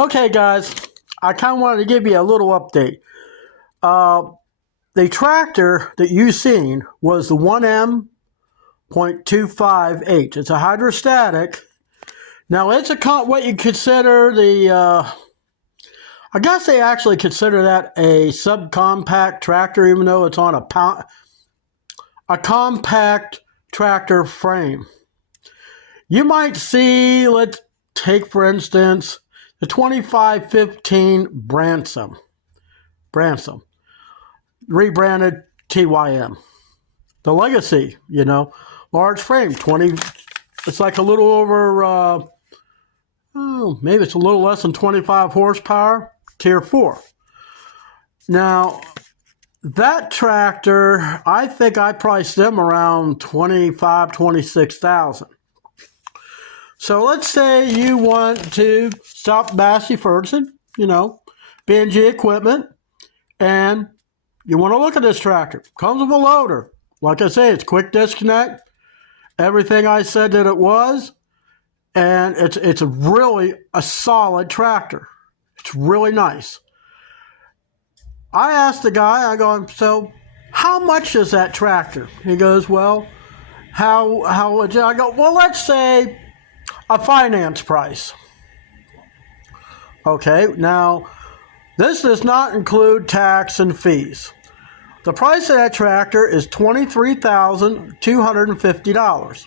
Okay, guys, I kind of wanted to give you a little update. The tractor that you seen was the 1M.25H. It's a hydrostatic. Now, it's what you consider the, I guess they actually consider that a subcompact tractor, even though it's on a compact tractor frame. You might see, let's take for instance, the 2515 Branson, rebranded TYM. The Legacy, large frame, it's like a little over, maybe it's a little less than 25 horsepower, Tier 4. Now, that tractor, I think I priced them around $25,000, $26,000. So let's say you want to stop Massey, Ferguson, B&G equipment, and you want to look at this tractor. Comes with a loader. Like I say, it's quick disconnect. Everything I said that it was, and it's really a solid tractor. It's really nice. I asked the guy, I go, so how much is that tractor? He goes, well, how would you? I go, well, let's say a finance price. Okay, now this does not include tax and fees. The price of that tractor is $23,250.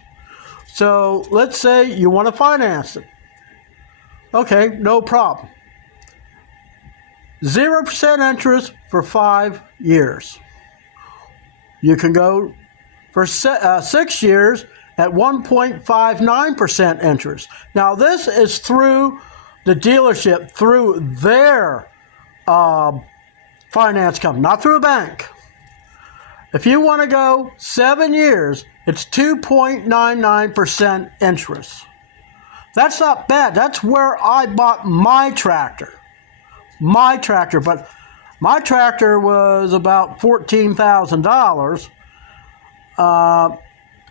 So let's say you want to finance it. Okay, no problem. 0% interest for 5 years. You can go for 6 years at 1.59% interest. Now, this is through the dealership, through their finance company, not through a bank. If you want to go 7 years, it's 2.99% interest. That's not bad. That's where I bought my tractor. But my tractor was about $14,000.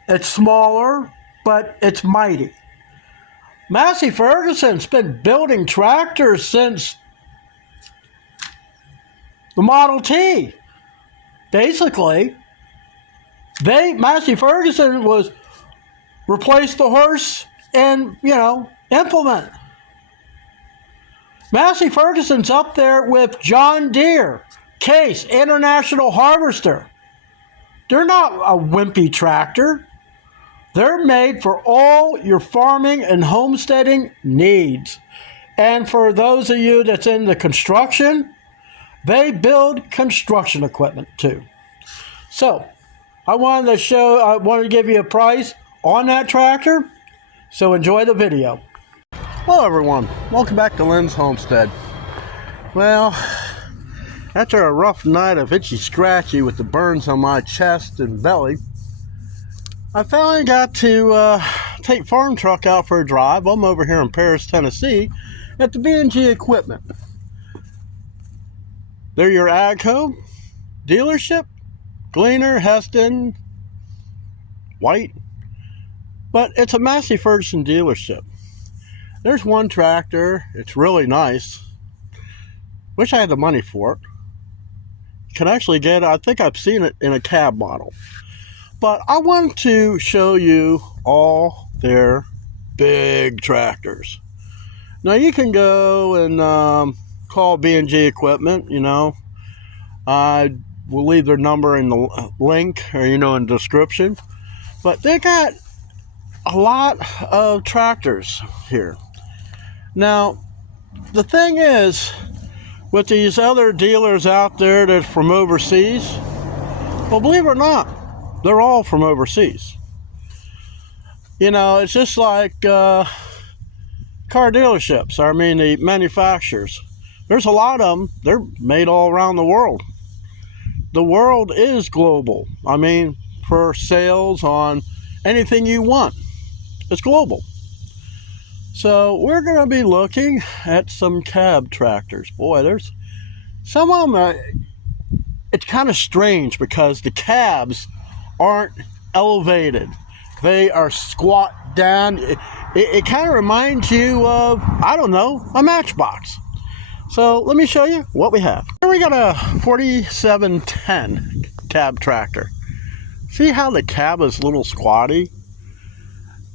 It's smaller, but it's mighty. Massey Ferguson's been building tractors since the Model T. Basically, Massey Ferguson was replace the horse and, implement. Massey Ferguson's up there with John Deere, Case, International Harvester. They're not a wimpy tractor. They're made for all your farming and homesteading needs. And for those of you that's in the construction, they build construction equipment too. So, I wanted to give you a price on that tractor. So enjoy the video. Hello everyone, welcome back to Lynn's Homestead. Well, after a rough night of itchy scratchy with the burns on my chest and belly, I finally got to take Farm Truck out for a drive. I'm over here in Paris, Tennessee at the B&G equipment. They're your AGCO dealership, Gleaner, Heston, White, but it's a Massey Ferguson dealership. There's one tractor, it's really nice. Wish I had the money for it. You can actually get it, I think I've seen it in a cab model. But I want to show you all their big tractors. Now you can go and call B&G equipment, I will leave their number in the link or, in the description. But they got a lot of tractors here. Now, the thing is, with these other dealers out there that's from overseas, well, believe it or not, they're all from overseas. It's just like car dealerships. The manufacturers. There's a lot of them. They're made all around the world. The world is global. For sales on anything you want, it's global. So we're going to be looking at some cab tractors. Boy, there's some of them. It's kind of strange because the cabs aren't elevated. They are squat down. It kind of reminds you of, I don't know, a matchbox. So let me show you what we have. Here we got a 4710 cab tractor. See how the cab is a little squatty?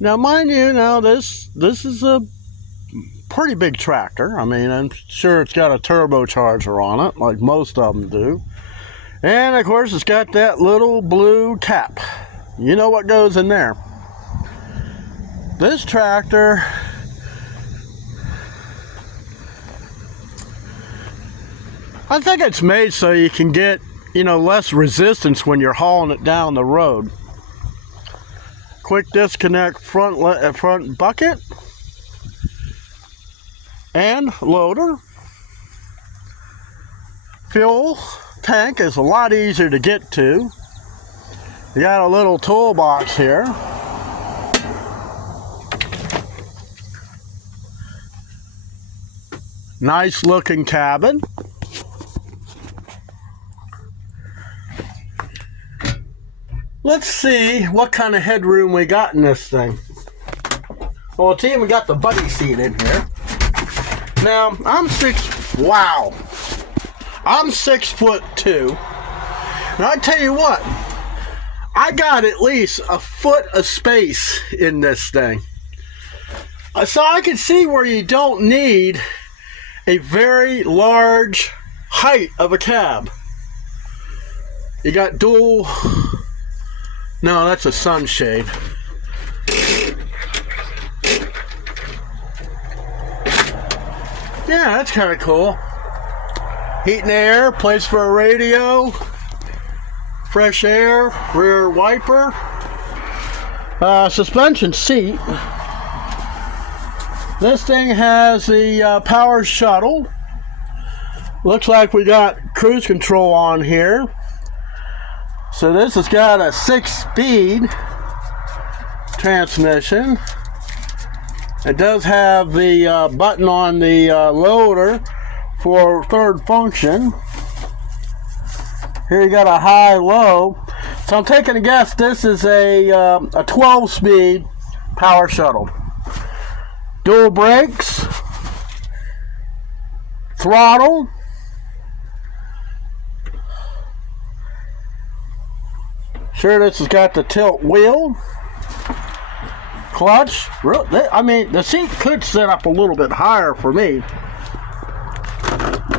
Now, mind you, this is a pretty big tractor. I mean, I'm sure it's got a turbocharger on it, like most of them do. And of course, it's got that little blue cap. You know what goes in there. This tractor, I think it's made so you can get, less resistance when you're hauling it down the road. Quick disconnect front bucket and loader. Fuel tank is a lot easier to get to. You got a little toolbox here. Nice looking cabin. Let's see what kind of headroom we got in this thing. Well, it's even got the buddy seat in here. Now, I'm 6'2". And I tell you what, I got at least a foot of space in this thing. So I can see where you don't need a very large height of a cab. You got dual, no, that's a sunshade. Yeah, that's kind of cool. Heat and air, place for a radio, fresh air, rear wiper, suspension seat. This thing has the power shuttle. Looks like we got cruise control on here. So this has got a 6-speed transmission. It does have the button on the loader for third function. Here you got a high-low. So I'm taking a guess this is a 12-speed power shuttle. Dual brakes, throttle, sure this has got the tilt wheel, clutch. I mean, the seat could sit up a little bit higher for me.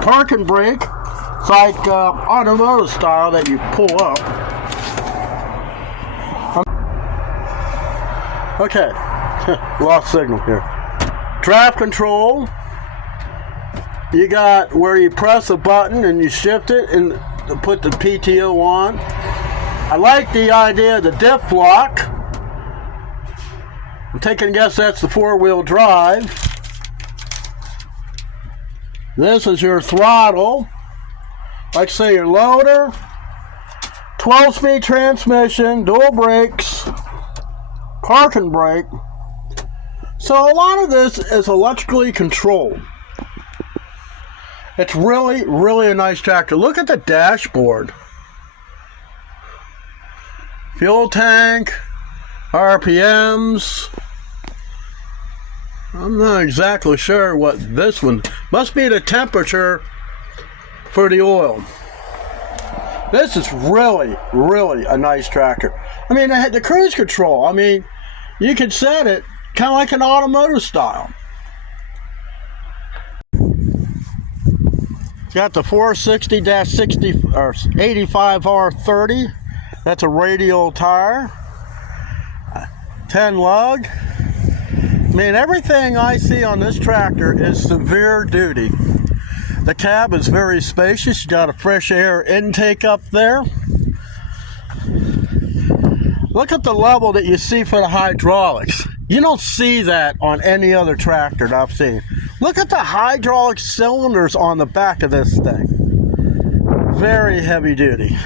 Parking brake, it's like automotive style that you pull up. Okay, lost signal here. Draft control. You got where you press a button and you shift it and put the PTO on. I like the idea of the diff lock. I'm taking a guess that's the 4-wheel drive. This is your throttle. Like say your loader. 12-speed transmission, dual brakes, parking brake. So a lot of this is electrically controlled. It's really, really a nice tractor. Look at the dashboard. Fuel tank, RPMs. I'm not exactly sure what this one must be, the temperature for the oil. This is really, really a nice tractor. I mean, the cruise control, I mean, you could set it kind of like an automotive style. It's got the 460-60 or 85R30. That's a radial tire. 10 lug. I mean, everything I see on this tractor is severe duty. The cab is very spacious. You got a fresh air intake up there. Look at the level that you see for the hydraulics. You don't see that on any other tractor that I've seen. Look at the hydraulic cylinders on the back of this thing. Very heavy duty.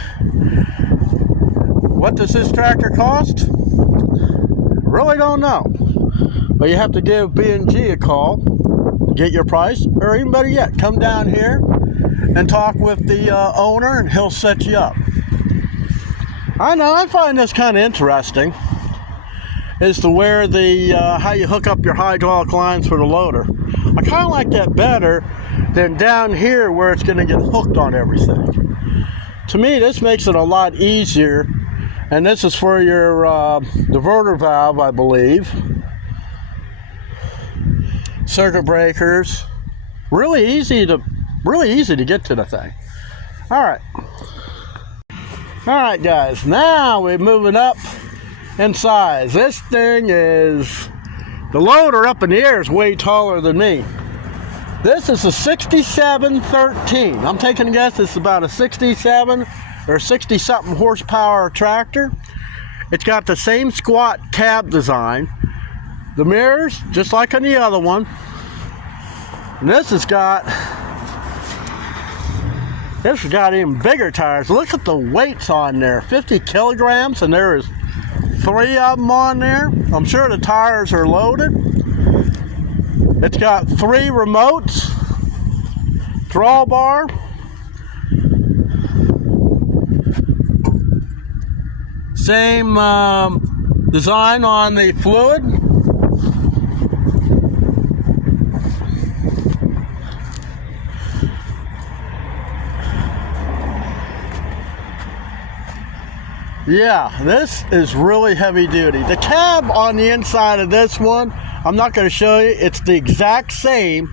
What does this tractor cost? Really don't know. But you have to give B&G a call, get your price, or even better yet, come down here and talk with the owner and he'll set you up. I know, I find this kind of interesting. is to where the how you hook up your hydraulic lines for the loader. I kind of like that better than down here where it's going to get hooked on everything. To me, this makes it a lot easier. And this is for your diverter valve, I believe. Circuit breakers. Really easy to get to the thing. All right, guys. Now we're moving up in size. This thing is, the loader up in the air is way taller than me. This is a 6713. I'm taking a guess it's about a 67 or 60 something horsepower tractor. It's got the same squat cab design. The mirrors, just like on the other one. And this has got even bigger tires. Look at the weights on there, 50 kilograms, and there is 3 of them on there. I'm sure the tires are loaded. It's got 3 remotes, drawbar, same design on the fluid. Yeah, this is really heavy duty. The cab on the inside of this one, I'm not going to show you. It's the exact same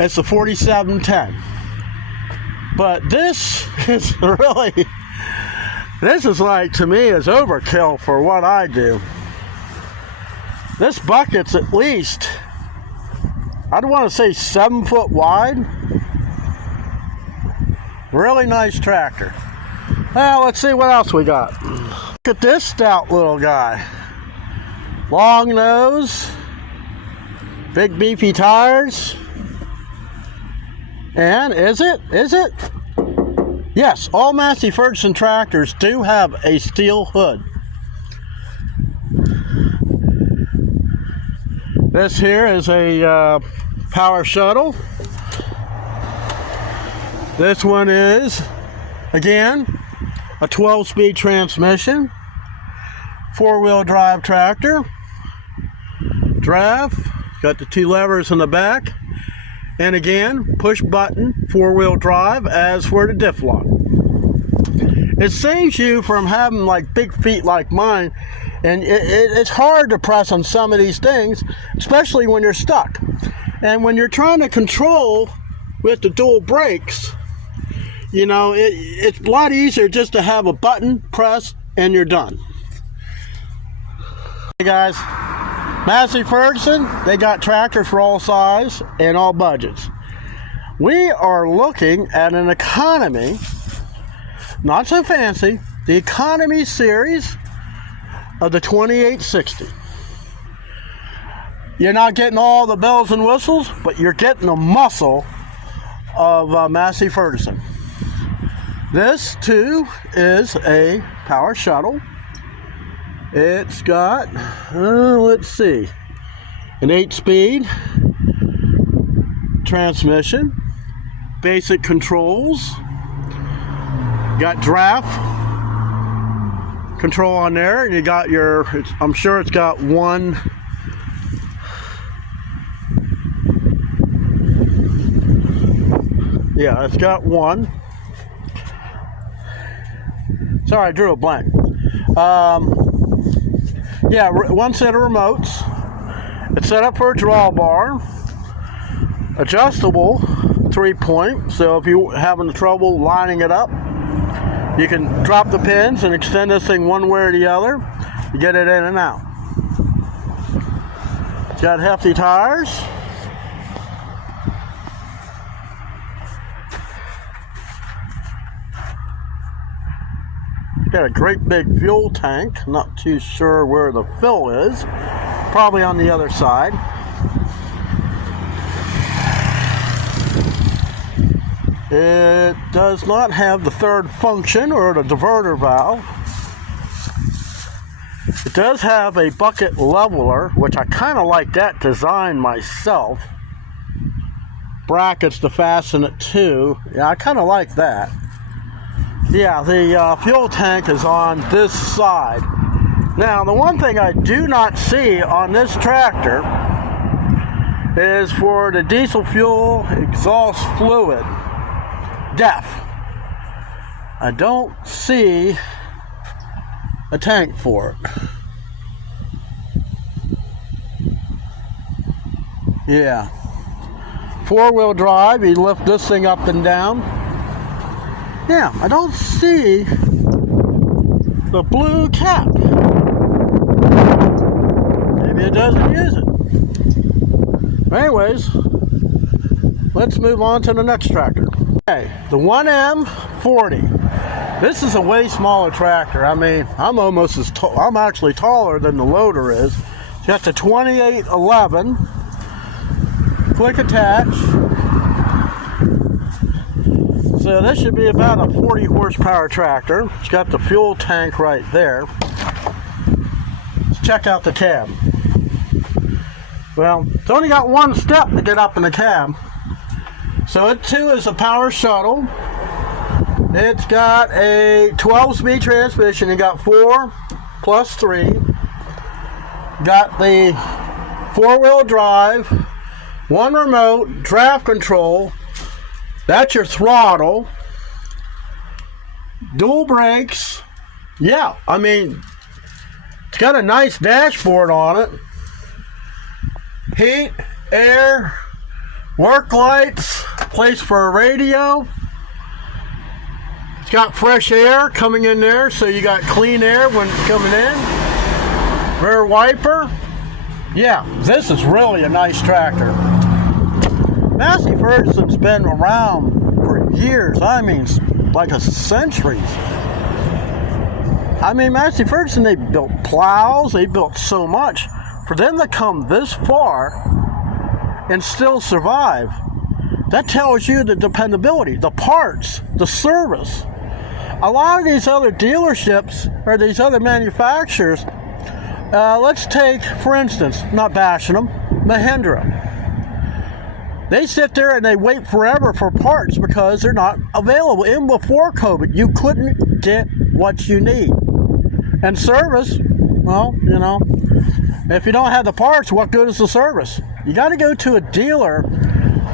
as the 4710. But this is really, this is like, to me, is overkill for what I do. This bucket's at least, I'd want to say 7 foot wide. Really nice tractor. Well, let's see what else we got. Look at this stout little guy. Long nose, big beefy tires. And is it? Yes, all Massey Ferguson tractors do have a steel hood. This here is a power shuttle. This one is, again, a 12-speed transmission, 4-wheel drive tractor, draft, got the 2 levers in the back, and again, push button, 4-wheel drive, as for the diff lock. It saves you from having like big feet like mine, and it's hard to press on some of these things, especially when you're stuck. And when you're trying to control with the dual brakes, you know, it's a lot easier just to have a button, press, and you're done. Hey guys, Massey Ferguson, they got tractors for all size and all budgets. We are looking at an economy, not so fancy, the economy series of the 2860. You're not getting all the bells and whistles, but you're getting the muscle of Massey Ferguson. This too is a power shuttle. It's got, let's see, an 8-speed transmission, basic controls, got draft control on there, and you got your, I'm sure it's got one, yeah, it's got one. Sorry, I drew a blank. Yeah, one set of remotes. It's set up for a drawbar. Adjustable 3-point, so if you're having trouble lining it up, you can drop the pins and extend this thing one way or the other to get it in and out. It's got hefty tires. Got a great big fuel tank. Not too sure where the fill is. Probably on the other side. It does not have the third function or the diverter valve. It does have a bucket leveler, which I kind of like that design myself. Brackets to fasten it to. Yeah, I kind of like that. Yeah, the fuel tank is on this side. Now, the one thing I do not see on this tractor is for the diesel fuel exhaust fluid DEF. I don't see a tank for it. Yeah. 4-wheel drive, you lift this thing up and down. Yeah, I don't see the blue cap. Maybe it doesn't use it. Anyways, let's move on to the next tractor. Okay, the 1M40. This is a way smaller tractor. I mean, I'm almost as tall. I'm actually taller than the loader is. It's got the 2811. Quick attach. So this should be about a 40 horsepower tractor. It's got the fuel tank right there. Let's check out the cab. Well, it's only got one step to get up in the cab. So it too is a power shuttle. It's got a 12-speed transmission. You got 4 plus 3. Got the 4-wheel drive, 1 remote, draft control. That's your throttle. Dual brakes. Yeah, I mean, it's got a nice dashboard on it. Heat, air, work lights, place for a radio. It's got fresh air coming in there, so you got clean air when coming in. Rear wiper. Yeah, this is really a nice tractor. Massey Ferguson's been around for years. I mean, like a centuries. I mean, Massey Ferguson, they built plows. They built so much. For them to come this far and still survive, that tells you the dependability, the parts, the service. A lot of these other dealerships or these other manufacturers, let's take, for instance, not bashing them, Mahindra. They sit there and they wait forever for parts because they're not available. Even before COVID, you couldn't get what you need. And service, well, you know, if you don't have the parts, what good is the service? You got to go to a dealer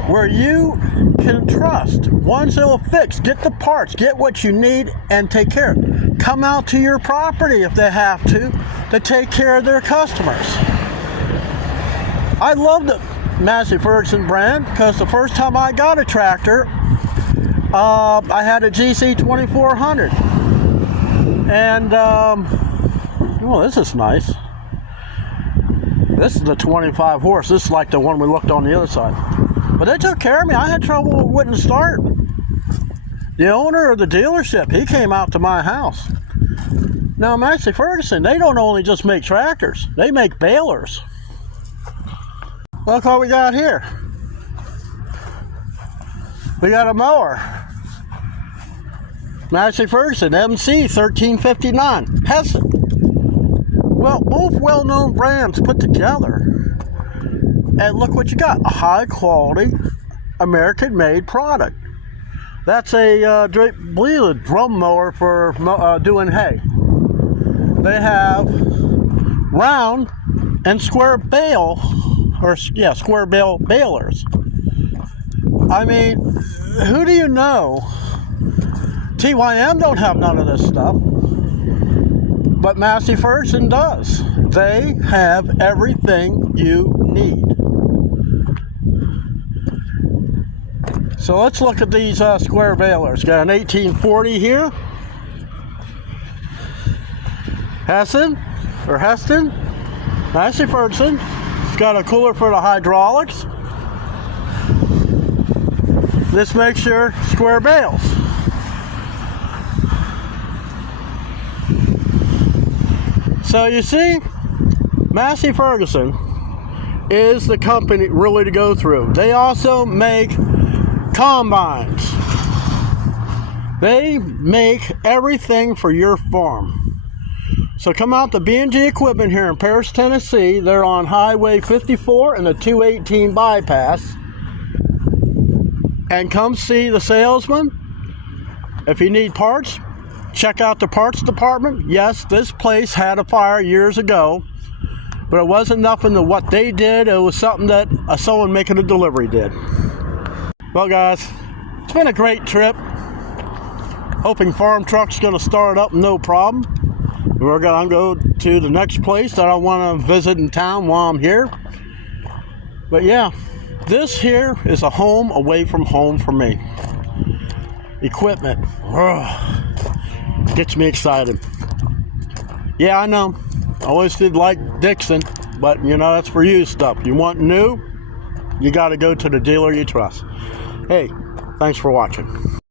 where you can trust. Ones that will fix, get the parts, get what you need, and take care of it. Come out to your property if they have to take care of their customers. I love the Massey Ferguson brand because the first time I got a tractor, I had a GC 2400. And, well, this is nice. This is the 25 horse. This is like the one we looked on the other side. But they took care of me. I had trouble, it wouldn't start. The owner of the dealership, he came out to my house. Now, Massey Ferguson, they don't only just make tractors, they make balers. Look what we got here. We got a mower. Massey Ferguson, MC 1359, Hessen. Well, both well-known brands put together. And look what you got, a high-quality, American-made product. That's a, I believe, a drum mower for doing hay. They have round and square bale, or yeah, square bale balers. I mean, who do you know? TYM don't have none of this stuff, but Massey Ferguson does. They have everything you need. So let's look at these square balers. Got an 1840 here. Heston, Massey Ferguson. It's got a cooler for the hydraulics. This makes your square bales. So you see, Massey Ferguson is the company really to go through. They also make combines. They make everything for your farm. So come out to B&G Equipment here in Paris, Tennessee. They're on Highway 54 and the 218 bypass. And come see the salesman. If you need parts, check out the parts department. Yes, this place had a fire years ago, but it wasn't nothing to what they did. It was something that someone making a delivery did. Well, guys, it's been a great trip. Hoping farm truck's going to start up no problem. We're going to go to the next place that I want to visit in town while I'm here. But yeah, this here is a home away from home for me. Equipment. Gets me excited. Yeah, I know. I always did like Dixon, but you know, that's for used stuff. You want new, you got to go to the dealer you trust. Hey, thanks for watching.